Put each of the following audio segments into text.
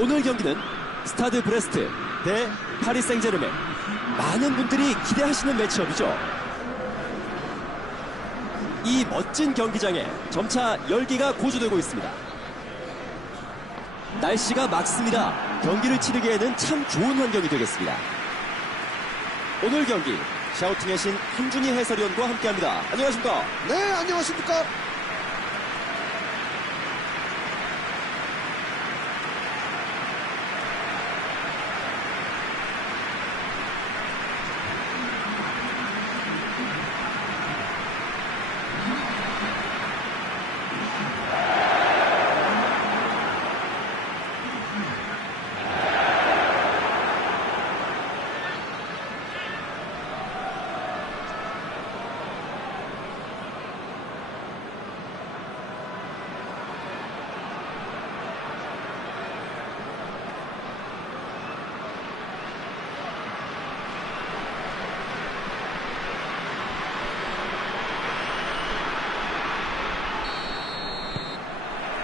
오늘 경기는 스타드 브레스트 대 파리 생제르맹. 많은 분들이 기대하시는 매치업이죠. 이 멋진 경기장에 점차 열기가 고조되고 있습니다. 날씨가 맑습니다. 경기를 치르기에는 참 좋은 환경이 되겠습니다. 오늘 경기 샤우팅의 신 한준희 해설위원과 함께합니다. 안녕하십니까? 네, 안녕하십니까?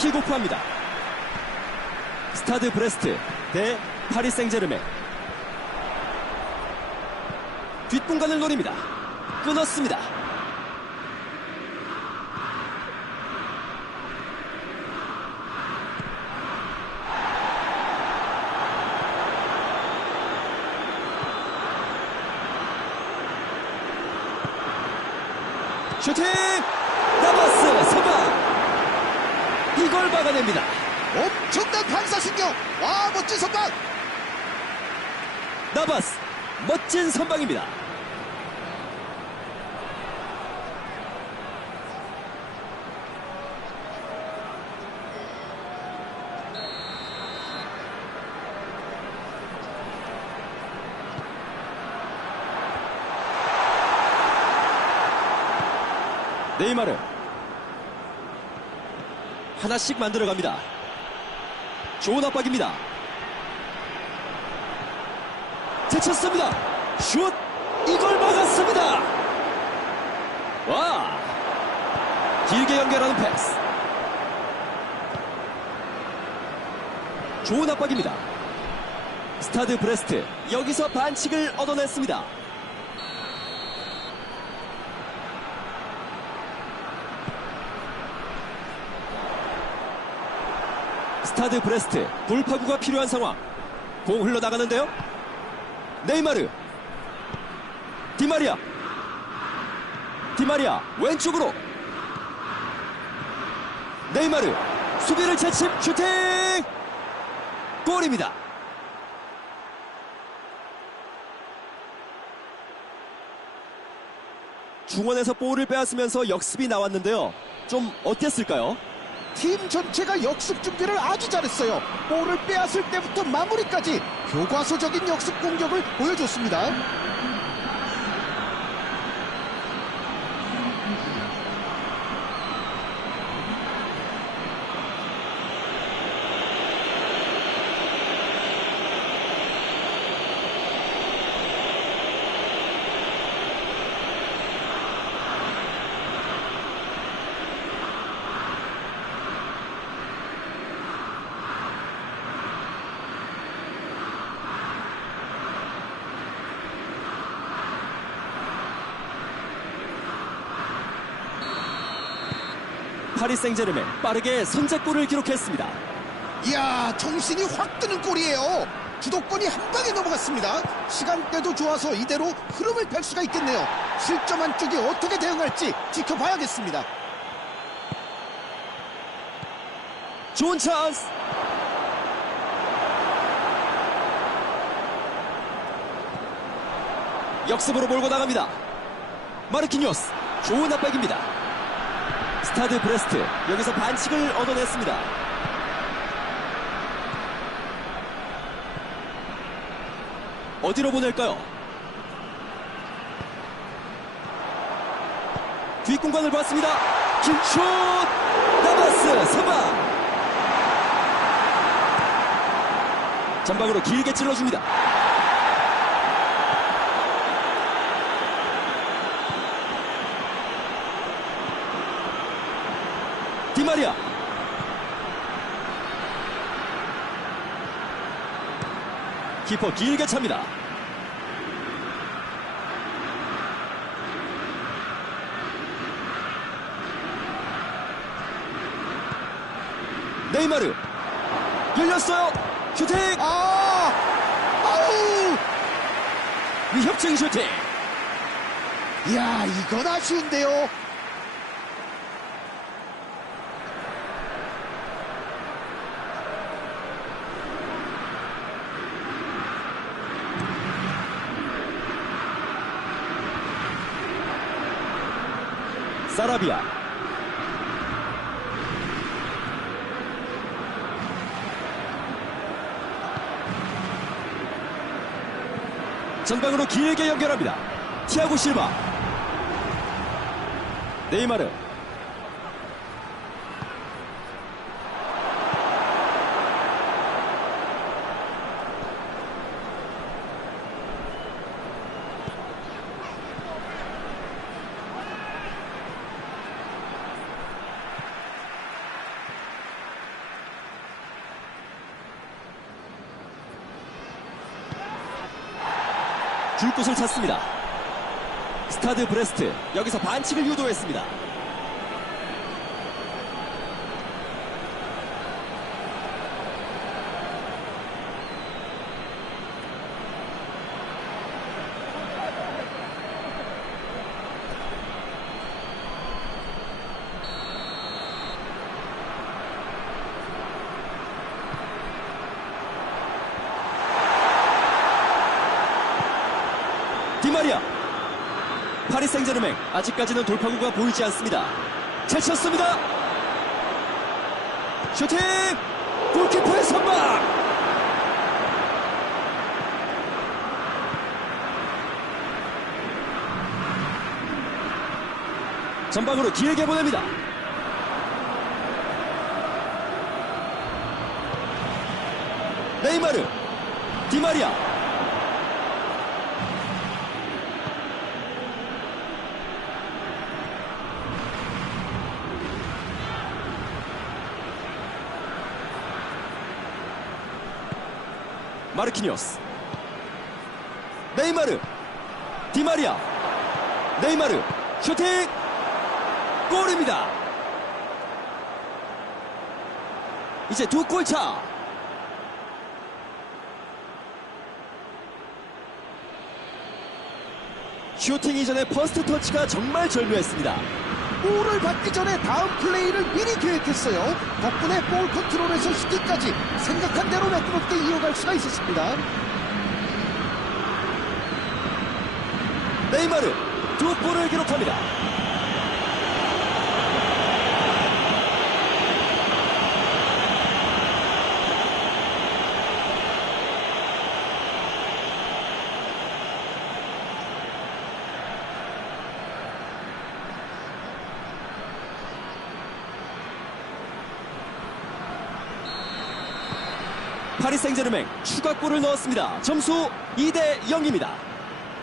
킥오프합니다. 스타드 브레스트 대 파리 생제르맹. 뒷공간을 노립니다. 끊었습니다. 슈팅! 나바스 선방! 이걸 막아냅니다. 엄청난 반사신경! 와, 멋진 선방! 나바스 멋진 선방입니다. 네이마르 하나씩 만들어갑니다. 좋은 압박입니다. 제쳤습니다. 슛! 이걸 막았습니다. 와! 길게 연결하는 패스. 좋은 압박입니다. 스타드 브레스트 여기서 반칙을 얻어냈습니다. 스타드 브레스트 돌파구가 필요한 상황. 공 흘러나가는데요. 네이마르 디마리아 디마리아 왼쪽으로 네이마르 수비를 제침 슈팅 골입니다 중원에서 볼을 빼앗으면서 역습이 나왔는데요 좀 어땠을까요? 팀 전체가 역습 준비를 아주 잘했어요. 볼을 빼앗을 때부터 마무리까지 교과서적인 역습 공격을 보여줬습니다. 파리 생제르맹 빠르게 선제골을 기록했습니다 이야, 정신이 확 드는 골이에요. 주도권이 한 방에 넘어갔습니다. 시간대도 좋아서 이대로 흐름을 탈 수가 있겠네요. 실점 한 쪽이 어떻게 대응할지 지켜봐야겠습니다. 좋은 찬스 역습으로 몰고 나갑니다 마르키뉴스 좋은 압박입니다 스타드 브레스트. 여기서 반칙을 얻어냈습니다. 어디로 보낼까요? 뒷공간을 봤습니다. 김슛! 나바스 선방! 전방으로 길게 찔러줍니다. 디마리아 키퍼 길게 찹니다. 네이마르 열렸어요. 슈팅 아! 아우! 위협적인 슈팅. 이야, 이건 아쉬운데요. 사라비아. 전방으로 길게 연결합니다. 티아고 실바. 네이마르 줄 곳을 찾습니다. 스타드 브레스트 여기서 반칙을 유도했습니다. 디마리아 파리 생제르맹 아직까지는 돌파구가 보이지 않습니다. 잘 쳤습니다. 슈팅 골키퍼의 선방 전방으로 길게 보냅니다. 네이마르 디마리아 마르키니오스. 네이마르 디마리아. 네이마르 슈팅! 골입니다. 이제 두 골차. 슈팅 이전의 퍼스트 터치가 정말 절묘했습니다 볼을 받기 전에 다음 플레이를 미리 계획했어요. 덕분에 볼 컨트롤에서 슈팅까지 생각한 대로 매끄럽게 이어갈 수가 있었습니다. 네이마르 두 골을 기록합니다 파리 생제르맹 추가골을 넣었습니다. 점수 2대 0입니다.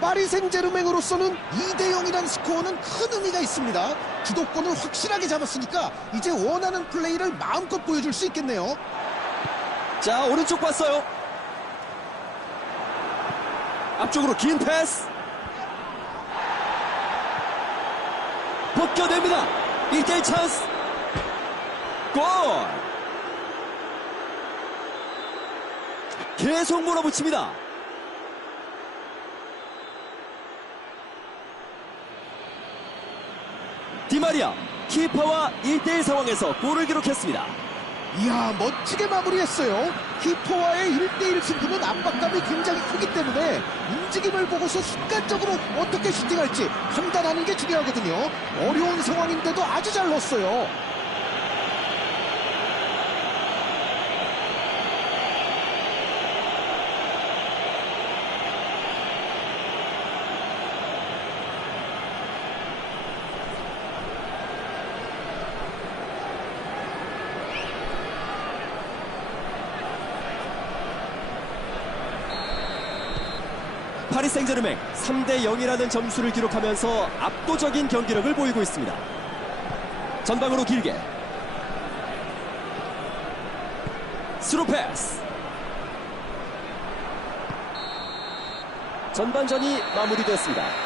파리 생제르맹으로서는 2대 0이라는 스코어는 큰 의미가 있습니다. 주도권을 확실하게 잡았으니까 이제 원하는 플레이를 마음껏 보여줄 수 있겠네요. 자 오른쪽 봤어요 앞쪽으로 긴 패스 벗겨냅니다 1대1 찬스 골 계속 몰아붙입니다 디마리아 키퍼와 1대1 상황에서 골을 기록했습니다 이야 멋지게 마무리했어요. 키퍼와의 1대1 승부는 압박감이 굉장히 크기 때문에 움직임을 보고서 순간적으로 어떻게 슈팅할지 판단하는 게 중요하거든요. 어려운 상황인데도 아주 잘 넣었어요. 파리 생제르맹 3대 0이라는 점수를 기록하면서 압도적인 경기력을 보이고 있습니다. 전방으로 길게 스루 패스 전반전이 마무리됐습니다.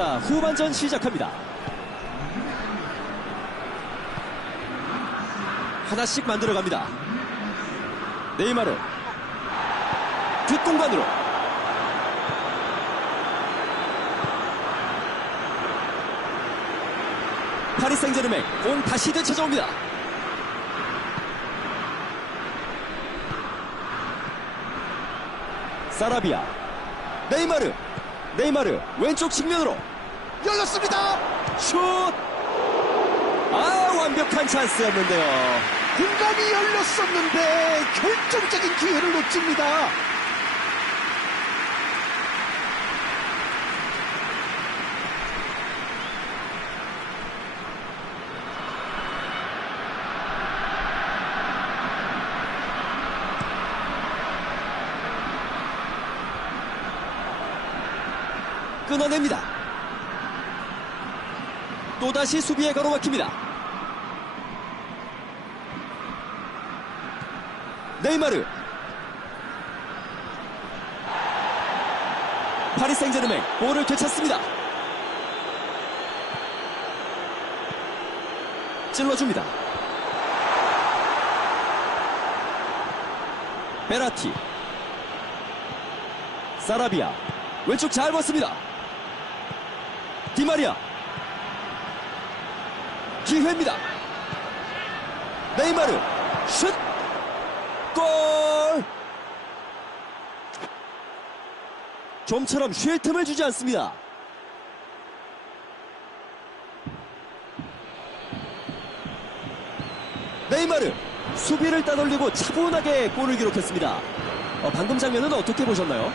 자, 후반전 시작합니다. 하나씩 만들어갑니다. 네이마르 뒷공간으로 파리 생제르맹 공 다시 되찾아옵니다. 사라비아 네이마르 네이마르 왼쪽 측면으로 열렸습니다. 슛! 아 완벽한 찬스였는데요. 공간이 열렸었는데 결정적인 기회를 놓칩니다. 끊어냅니다. 또다시 수비에 가로막힙니다. 네이마르 파리 생제르맹 볼을 되찾습니다. 찔러줍니다. 베라티 사라비아 왼쪽 잘 봤습니다. 디마리아 기회입니다. 네이마르 슛 골! 좀처럼 쉴 틈을 주지 않습니다. 네이마르 수비를 따돌리고 차분하게 골을 기록했습니다. 어, 방금 장면은 어떻게 보셨나요?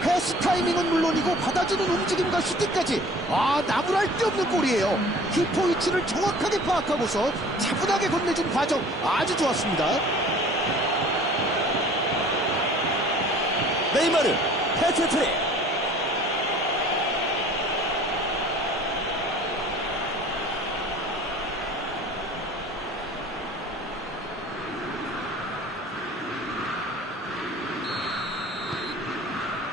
패스 타이밍은 물론이고 받아주는 움직임과 슈팅까지 아 나무랄 데 없는 골이에요. 키포 위치를 정확하게 파악하고서 차분하게 건네준 과정 아주 좋았습니다. 네이마르 헤트트릭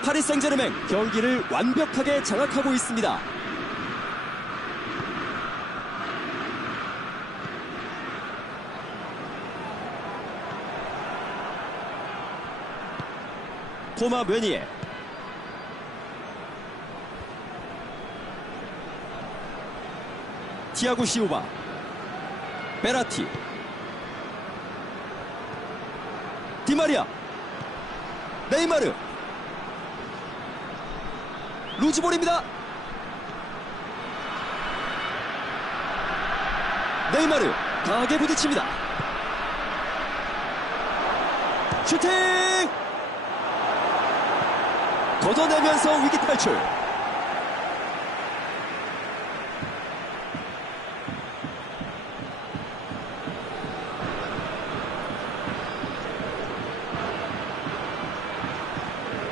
파리 생제르맹 경기를 완벽하게 장악하고 있습니다. 토마 메니에 티아고 시우바 베라티 디마리아 네이마르 루즈볼입니다. 네이마르 강하게 부딪힙니다. 슈팅! 걷어내면서 위기 탈출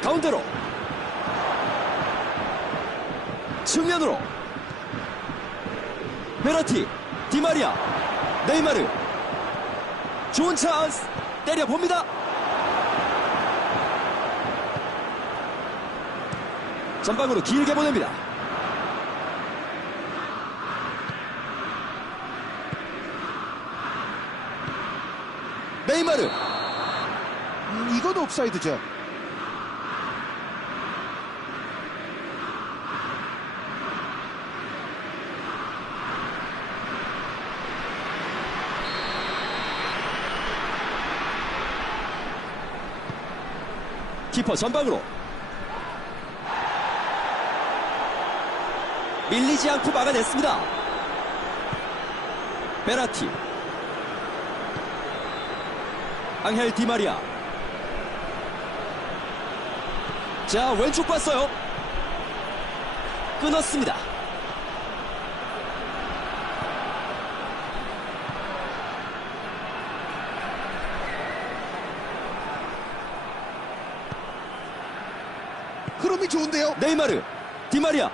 가운데로 측면으로 베라티 디마리아 네이마르. 좋은 찬스 때려봅니다. 전방으로 길게 보냅니다. 네이마르. 음, 이건 옵사이드죠. 키퍼 전방으로 밀리지 않고 막아냈습니다. 베라티 앙헬 디마리아 자 왼쪽 봤어요. 끊었습니다. 흐름이 좋은데요. 네이마르, 디마리아.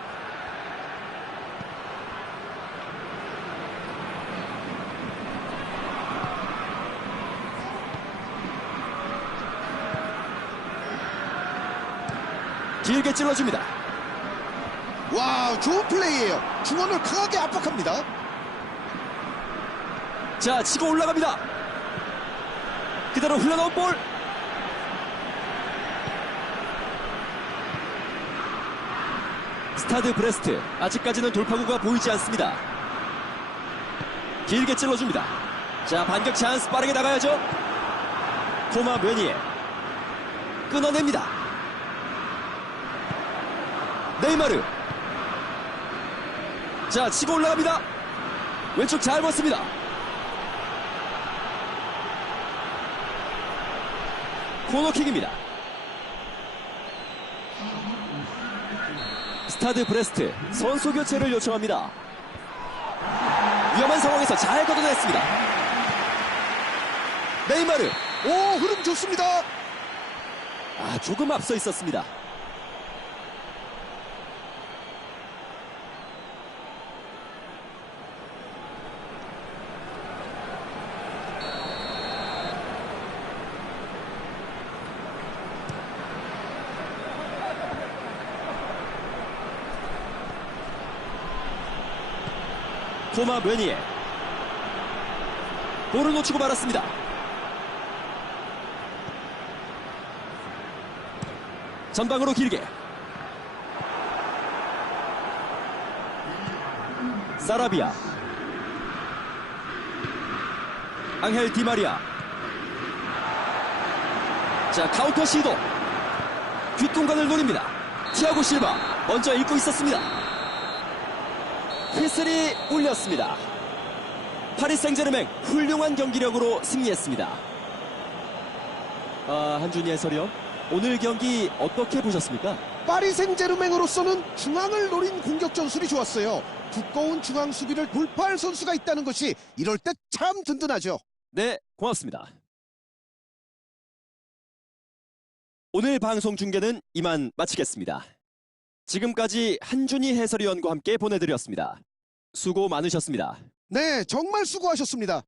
길게 찔러줍니다. 와, 좋은 플레이예요. 중원을 강하게 압박합니다. 자, 치고 올라갑니다. 그대로 흘러나온 볼. 스타드 브레스트. 아직까지는 돌파구가 보이지 않습니다. 길게 찔러줍니다. 자, 반격 찬스 빠르게 나가야죠. 코마 웨니에. 끊어냅니다. 네이마르. 자, 치고 올라갑니다. 왼쪽 잘 봤습니다. 코너킥입니다. 스타드 브레스트 선수 교체를 요청합니다. 위험한 상황에서 잘 걷어냈습니다. 네이마르 오, 흐름 좋습니다. 아 조금 앞서 있었습니다. 코마 웨니에 볼을 놓치고 말았습니다. 전방으로 길게. 사라비아. 앙헬 디마리아. 자 카운터 시도. 뒷공간을 노립니다. 티아고 실바 먼저 읽고 있었습니다 휘슬이 울렸습니다 파리 생제르맹 훌륭한 경기력으로 승리했습니다 아 한준희 해설위원 오늘 경기 어떻게 보셨습니까? 파리 생제르맹으로서는 중앙을 노린 공격 전술이 좋았어요. 두꺼운 중앙 수비를 돌파할 선수가 있다는 것이 이럴 때 참 든든하죠. 네, 고맙습니다. 오늘 방송 중계는 이만 마치겠습니다. 지금까지 한준희 해설위원과 함께 보내드렸습니다. 수고 많으셨습니다. 네, 정말 수고하셨습니다.